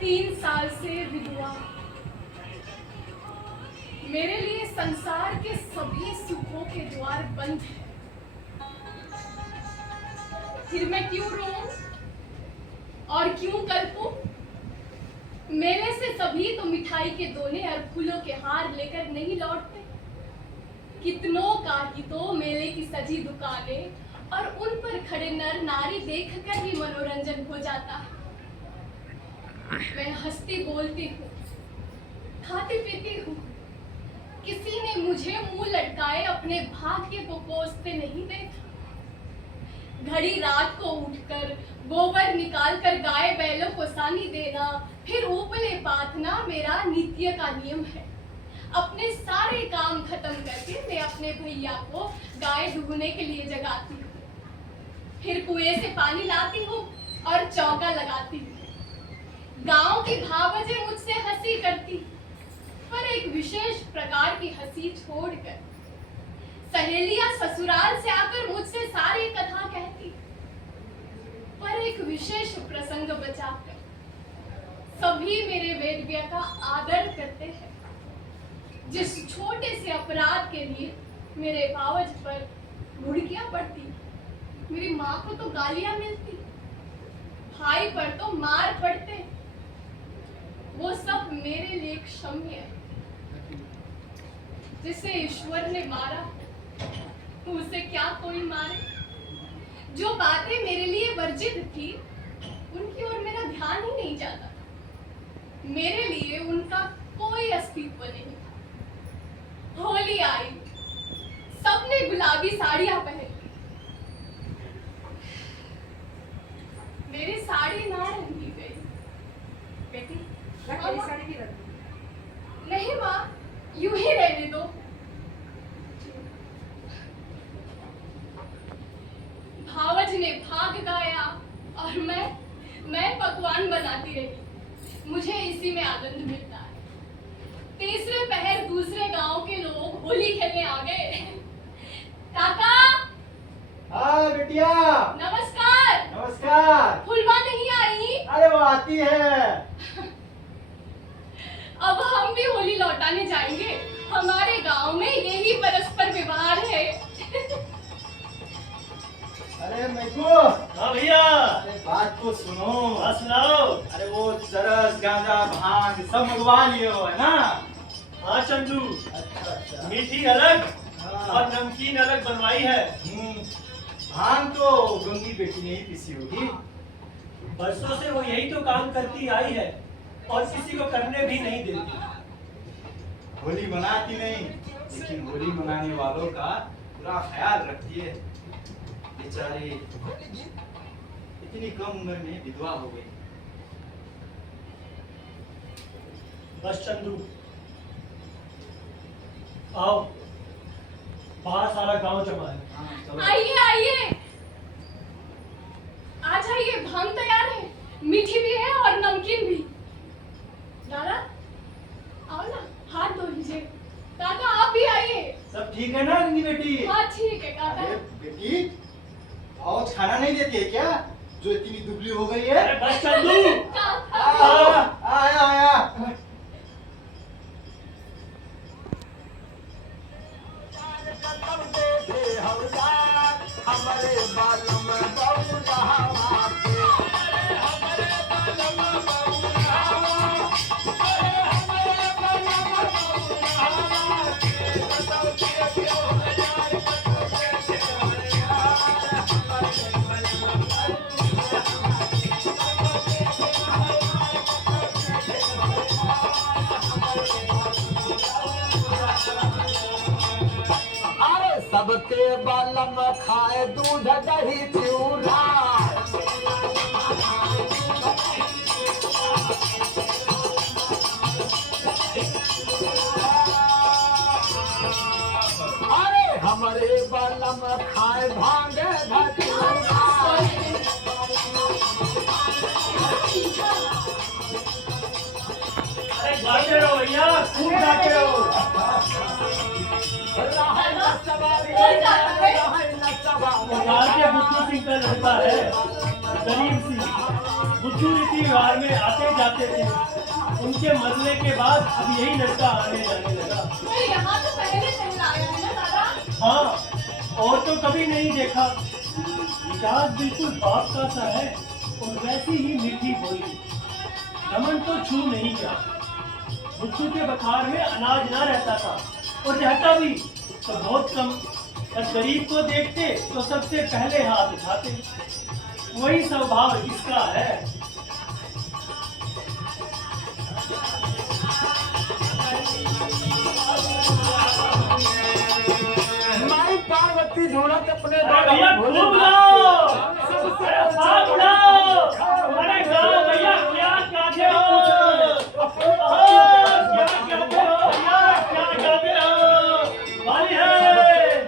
3 साल से विधवा। मेरे लिए संसार के सभी सुखों के द्वार बंद हैं। फिर मैं क्यों रोऊं और क्यों कल्पूं? मेले से सभी तो मिठाई के दोने और फूलों के हार लेकर नहीं लौटते। कितनों का ही तो मेले की सजी दुकानें और उन पर खड़े नर नारी देखकर ही मनोरंजन हो जाता है। मैं हंसती बोलती हूँ, खाती पीती हूँ। किसी ने मुझे मुंह लटकाए अपने भाग्य को कोसते नहीं देखा। घड़ी रात को उठकर गोबर निकालकर गाय बैलों को सानी देना, फिर उपले पाथना मेरा नित्य का नियम है। अपने सारे काम खत्म करके मैं अपने भैया को गाय दूहने के लिए जगाती हूँ। फिर कुएं से पानी लाती हूँ और चौका लगाती हूँ। गांव की भावजें मुझसे हंसी करती, पर एक विशेष प्रकार की हंसी छोड़कर सहेलियां ससुराल से आकर मुझसे सारी कथा कहती, पर एक विशेष प्रसंग बचाकर सभी मेरे वेदव्य का आदर करते हैं। जिस छोटे से अपराध के लिए मेरे बावज पर घुड़कियां पड़ती, मेरी माँ को तो गालियां मिलती, भाई पर तो मार पड़ते, वो सब मेरे लिए क्षम्य है। जिसे ईश्वर ने मारा तो उसे क्या कोई मारे। जो बातें मेरे लिए वर्जित थी उनकी ओर मेरा ध्यान ही नहीं जाता। मेरे लिए उनका कोई अस्तित्व नहीं था। होली आई, सबने गुलाबी साड़ियां पहनी, मेरी साड़ी ना रंगी गई। बेटी मेरी साड़ी भी रख दो। नहीं माँ, यूं ही रहने दो। भावज ने भाग गाया और मैं पकवान बनाती रही। मुझे इसी में आनंद मिलता है। तीसरे पहर दूसरे गांव के लोग होली खेलने आ गए। काका, हाँ बिटिया, नमस्कार। नमस्कार। फुलवा नहीं आई? अरे वो आती है। अब हम भी होली लौटाने जाएंगे। हमारे गांव में यही परस्पर व्यवहार है। अरे मैको, हाँ भैया, अरे बात तो सुनो। हाँ सुनाओ। अरे वो चरस गांजा भांग सब मंगवा लियो है ना? हाँ चंदू, अच्छा अच्छा। मीठी अलग हाँ। और नमकीन अलग बनवाई है। भांग तो गंगी बेटी ने ही पीसी होगी। बरसों से वो यही तो काम करती आई है और किसी को करने भी नहीं देती। होली मनाती नहीं, लेकिन होली मनाने वालों का पूरा ख्याल रखती है। बेचारी इतनी कम उम्र में विधवा हो गई। बस चंदू, आओ, बाहर सारा गांव जमा है। हाँ, चलो। आइए आइए, आ जाइए। भांग तैयार है, मीठी भी है और नमकीन भी। दादा आओ ना, हाथ धो लीजिए। काका आप भी आइए। सब ठीक है ना गंगी बेटी? हाँ ठीक है काका। अरे बेटी, आज खाना नहीं देती है क्या, जो इतनी दुबली हो गई है? अरे बस चंदू, काका आया आया। हमारे बालों में सबके बालम खाए दूध दही चूरा। अरे हमारे बालम खाए भांगे धतूरा। अरे गाते रहो भैया, खूब गाते रहो। गा के बुद्धू सिंह का लड़का है, गरीब सी बुच्चू रीति व्यवहार में आते जाते थे, उनके मरने के बाद अब यही लड़का आने जाने लगा। तो यहाँ तो पहले पहला आया है ना दादा? हाँ, और तो कभी नहीं देखा। मिजाज बिल्कुल बाप का सा है और वैसी ही मीठी बोली। रमन तो छू नहीं गया। बुच्चू के बखार में अनाज ना रहता था, और रहता भी तो बहुत कम। जब गरीब को देखते तो सबसे पहले हाथ उठाते। वही स्वभाव इसका है। माई पार्वती ढूंढत अपने अरे भैया खूब गाओ, अरे साथ उड़ाओ, अरे गाओ भैया, क्या गाते हो? क्या गाते हो भैया, क्या गाते हो? वाली है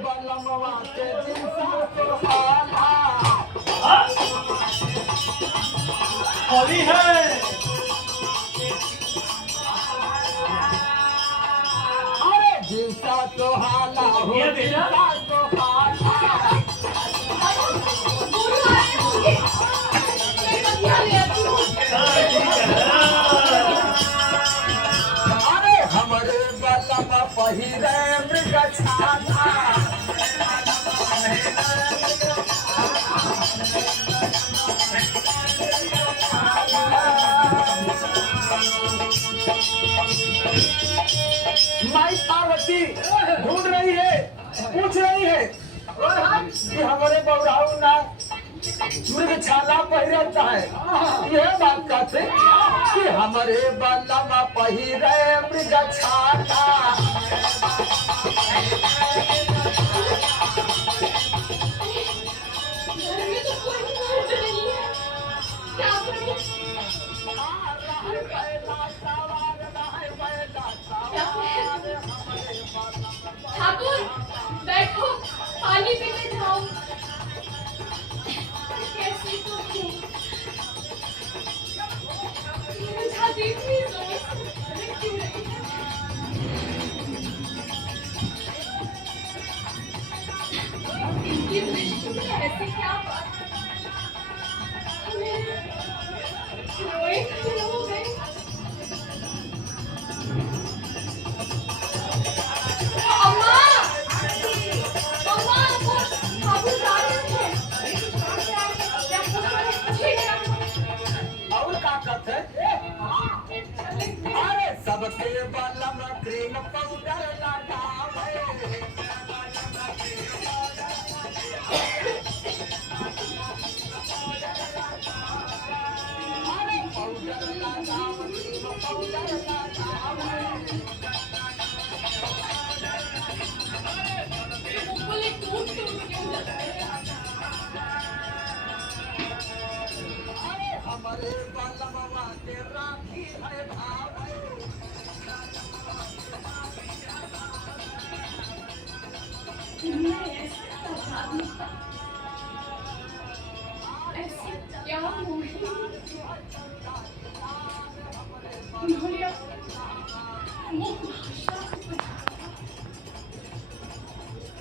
बलमवा के जिनसा तो हाला। हाँ, वाली है। अरे जिनसा तो हाला हो, ये बेटा? जिनसा तो हाला। गुरु आए होंगे। मैं बतिया ले आती हूँ। हाँ, ठीक है। अरे हमरे बलम पहिरे मृग छाला। माई पार्वती ढूंढ रही है, पूछ रही है कि हमारे बौराऊ ना मृग छाला पहिरता है। यह बात कहते कि हमारे बलम पहिरे मृग छाला। घर में तो कोई मर्द नहीं है। क्या करूँ? ठाकुर, बैठो, पानी पीने जाओ। कैसे तो हूँ? मुझे इतनी जोर से क्यों रही है? इनकी दृष्टि में ऐसी क्या बात है? रोए खड़े हो गए। अम्मा! अम्मा, वो ठाकुर जा रहे हैं। और का कहते? अरे सबके बलम क्रीम पाउडर लगावे। अरे पाउडर लगावे, क्रीम पाउडर लगावे। वो बोले टूट क्यों लगाए? अरे हमारे बलमवा के राखी है भावे। मैं ऐसे तबाही था। ऐसे क्या हुई? उन्होंने वो भाषा को बचाया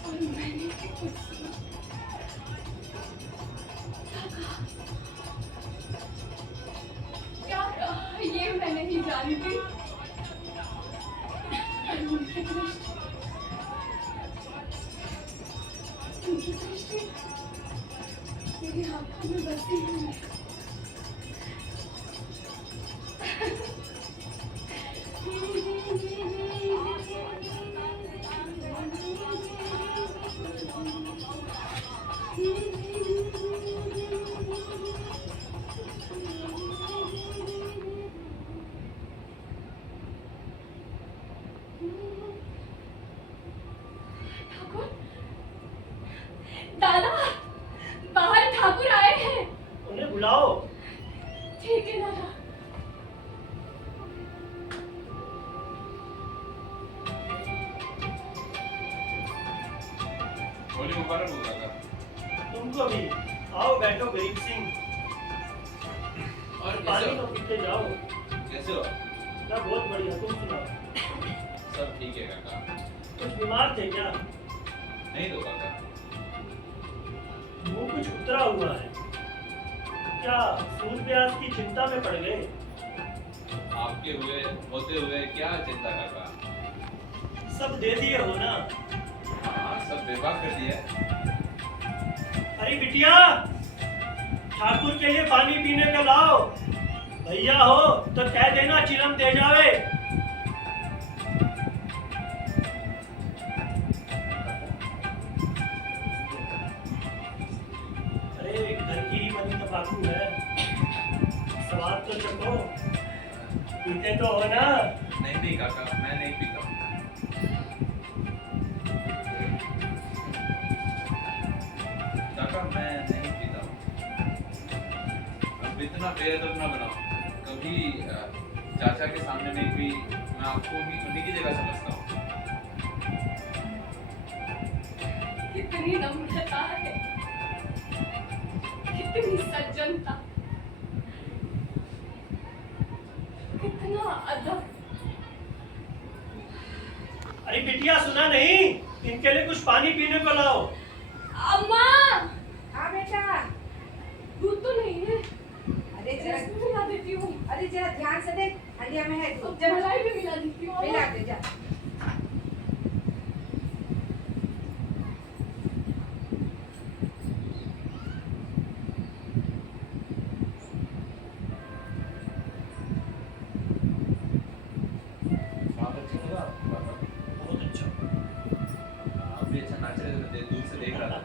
और मैंने कुछ क्या कहा ये मैं नहीं जानती। उनकी दृष्टि मेरी आंखों में बसी हुई है। ठाकुर, दादा, बाहर ठाकुर आए हैं। उन्हें बुलाओ। ठीक है दादा। होली मुबारक हो काका। तुमको भी। आओ बैठो गरीब सिंह। और पानी कैसे तो हो? पीते जाओ। कैसे हो? मैं बहुत बढ़िया, तुम सुनाओ। सब ठीक है काका। कुछ बीमार थे क्या? नहीं तो काका। मुंह कुछ उतरा हुआ है। क्या सूद ब्याज की चिंता में पड़ गए? आपके होते हुए क्या चिंता काका? सब दे दिए हो ना? हाँ, सब बेबाक कर दिया है। अरे बिटिया, ठाकुर के लिए पानी पीने का लाओ। भैया हो तो कह देना चिलम दे जावे। अरे घर की ही बनी तंबाकू है, स्वाद तो चखो। पीते तो हो ना? नहीं नहीं काका, मैं नहीं पीता हूँ। काका मैं नहीं पीता हूँ। अब इतना बेअदब ना बनाओ। कभी चाचा के सामने नहीं भी, मैं आपको भी उन्हीं की जगह समझता हूँ। कितनी नम्रता है, कितनी सज्जनता, कितना अदब। अरे बिटिया सुना नहीं? इनके लिए कुछ पानी पीने को लाओ। अम्मा, हाँ बेटा। दूध तो नहीं है। अरे इसमें मिला देती हूँ। अरे जरा ध्यान से देख, हलिया में है दूध। अब मलाई भी मिला देती हूँ। मिला दे जा। स्वागत ठीक हुआ काका? बहुत अच्छा। आप भी अच्छा नाच रहे थे, दूर से देख रहा था।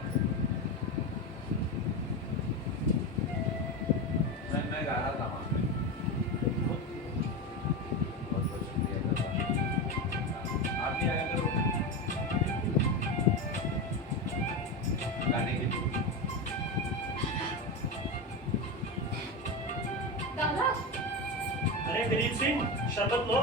मैं गा रहा था वहाँ पे। बहुत बहुत शुक्रिया काका। आप भी आया करो गाने के लिए। दादा, अरे गरीब सिंह, शरबत लो।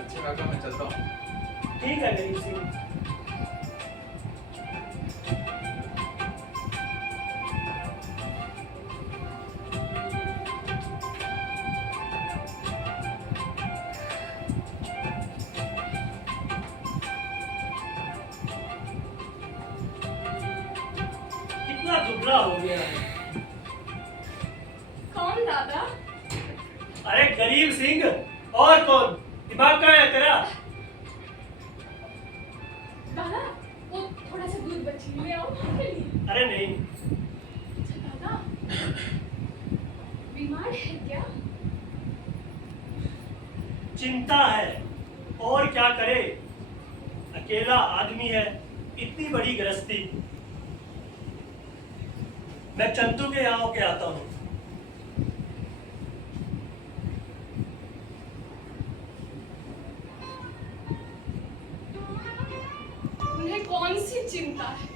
अच्छा काका, मैं चलता हूँ। ठीक है गरीब सिंह। कितना दुबला हो गया है। कौन दादा? अरे गरीब सिंह, और कौन? दिमाग कहाँ है तेरा? दादा, वो थोड़ा सा दूध बची ले आओ मेरे लिए। अरे नहीं, अच्छा दादा, बीमार है क्या? चिंता है, और क्या करे। अकेला आदमी है, इतनी बड़ी गृहस्थी। मैं चंदू के यहाँ होके आता हूँ। उन्हें कौन सी चिंता है?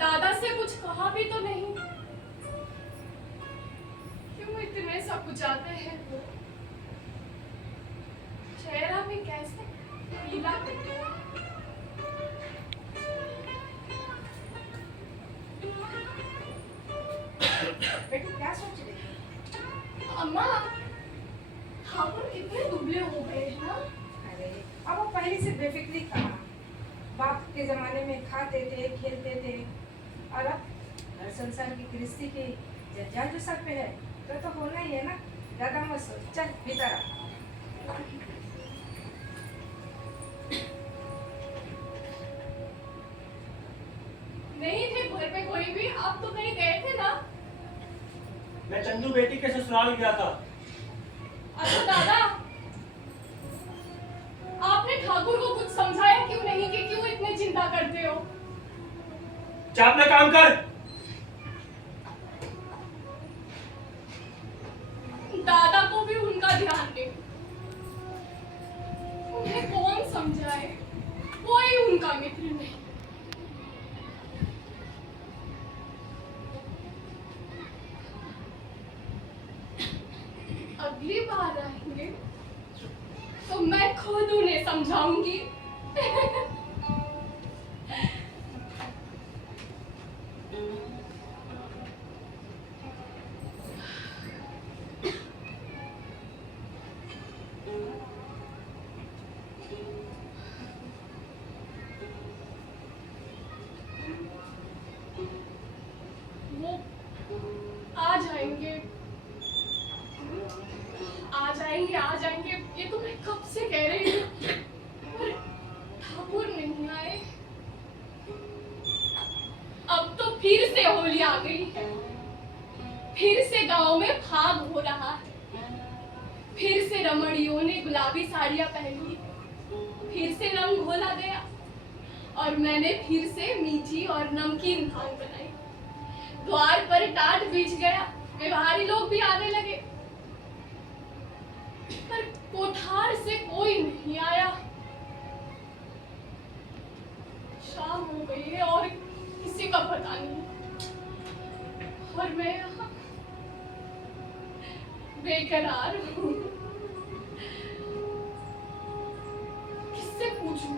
दादा से कुछ कहा भी तो नहीं। क्यों इतने सब कुछ आते हैं वो? चेहरा भी कैसे पीला करते हैं। बेटा क्या सोच रही है? अम्मा, ठाकुर कितने दुबले हो गए हैं ना? अरे अब वो पहले से बेफिक्री था। बाप के जमाने में खाते थे, खेलते थे, और अब हर संसार की गृहस्थी की जंजाल जो सर पे है, तो होना ही है ना। ज्यादा मत सोच, चल भीतर आ। नहीं थे घर पे कोई भी, आप तो कहीं गए थे ना? मैं चंदू बेटी के ससुराल गया था। अच्छा दादा, आपने ठाकुर को कुछ समझाया क्यों नहीं कि क्यों इतने चिंता करते हो? जा अपना काम कर। दादा को भी उनका ध्यान दे। उन्हें कौन समझाए? कोई उनका मित्र नहीं। अगली बार आएंगे तो मैं खुद उन्हें समझाऊंगी। ये तो मैं कब से कह रही हूँ, पर ठाकुर नहीं आए। अब तो फिर से होली आ गई है, फिर से गांव में फाग हो रहा है, फिर से रमणियों ने गुलाबी साड़ियां पहनी, फिर से रंग घोला गया और मैंने फिर से मीठी और नमकीन भांग बनाई। द्वार पर टाट बिछ गया, व्यवहारी लोग भी आने लगे, पर कोठार से कोई नहीं आया। शाम हो गई है और किसी का पता नहीं, और मैं यहाँ बेकरार हूँ। किससे पूछूं?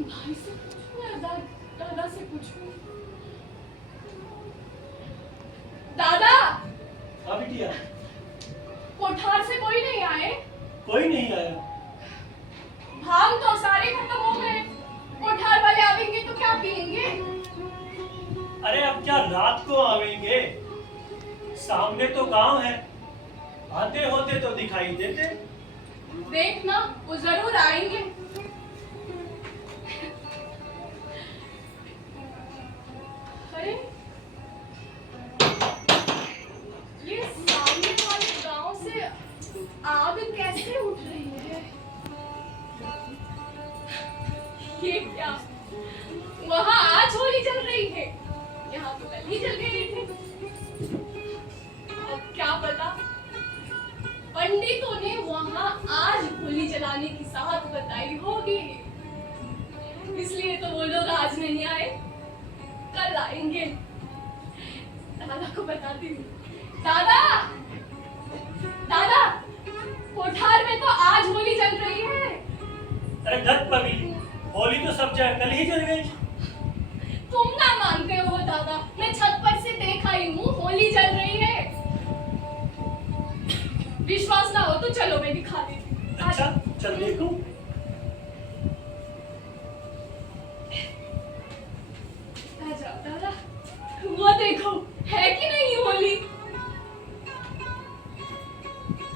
भाई से पूछूं या दादा से पूछूं? दादा! हाँ बिटिया। कोठार से कोई नहीं आए? कोई नहीं आया। भांग तो सारे खत्म हो गए, कोठार वाले आवेंगे तो क्या पिएंगे? अरे अब क्या रात को आवेंगे, सामने तो गांव है, आते होते तो दिखाई देते। देखना वो जरूर आएंगे। अरे ये सामने वाले गांव से आग कैसे उठ रही है? ये क्या, वहाँ आज होली जल रही है, यहाँ तो कल ही जल गई थी। अब क्या पता पंडितों ने वहाँ आज होली जलाने की साहत बताई होगी, इसलिए तो वो लोग आज नहीं आए, कल आएंगे। दादा को बताती हूँ। दादा! दादा! कोठार में तो आज होली जल रही है। अरे धत पगली, होली तो सब जगह कल ही जल गई। तुम ना मानते हो दादा, मैं छत पर से देखा ही हूँ, होली जल रही है। विश्वास ना हो तो चलो मैं दिखा देती हूँ। अच्छा चल देखो। आ जाओ दादा, वो देखो है कि नहीं होली?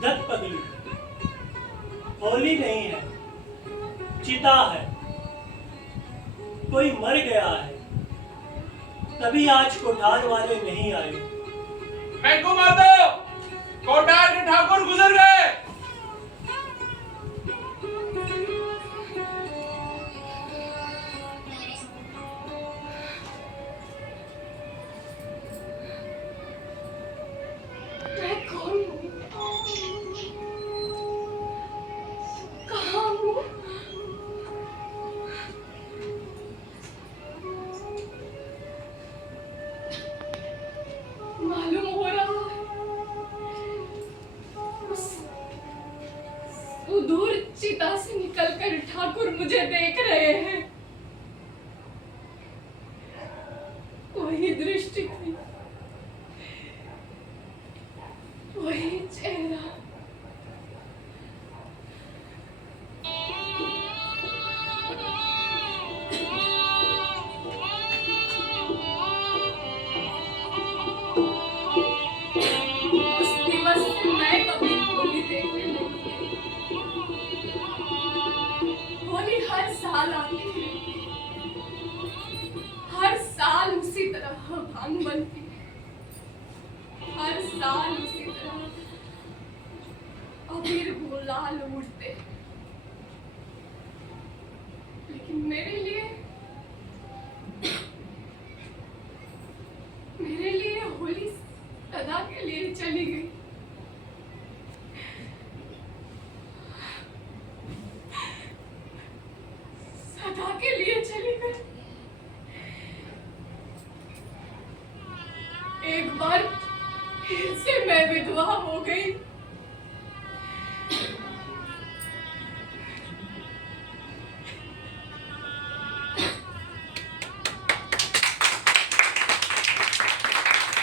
धत पगली, होली नहीं है, चिता है। कोई मर गया है, तभी आज कोठार वाले नहीं आए। मैं घुमाता हूँ, कोठार के ठाकुर गुजर गए। मैं कौन हूँ? कहाँ हूँ? मालूम हो रहा है उस सुदूर चिता से निकलकर ठाकुर मुझे देख रहे हैं। वही दृष्टि थी, वही चेहरा। उस दिवस से मैं कभी होली देखने नहीं गई। होली हर साल आती है, हर साल उसी तरह भांग बनती है, हर साल उसी तरह अबीर गुलाल उड़ते। लेकिन मेरे लिए होली सदा के लिए चली गई। सदा के लिए चली गई। एक बार फिर से मैं विधवा हो गई।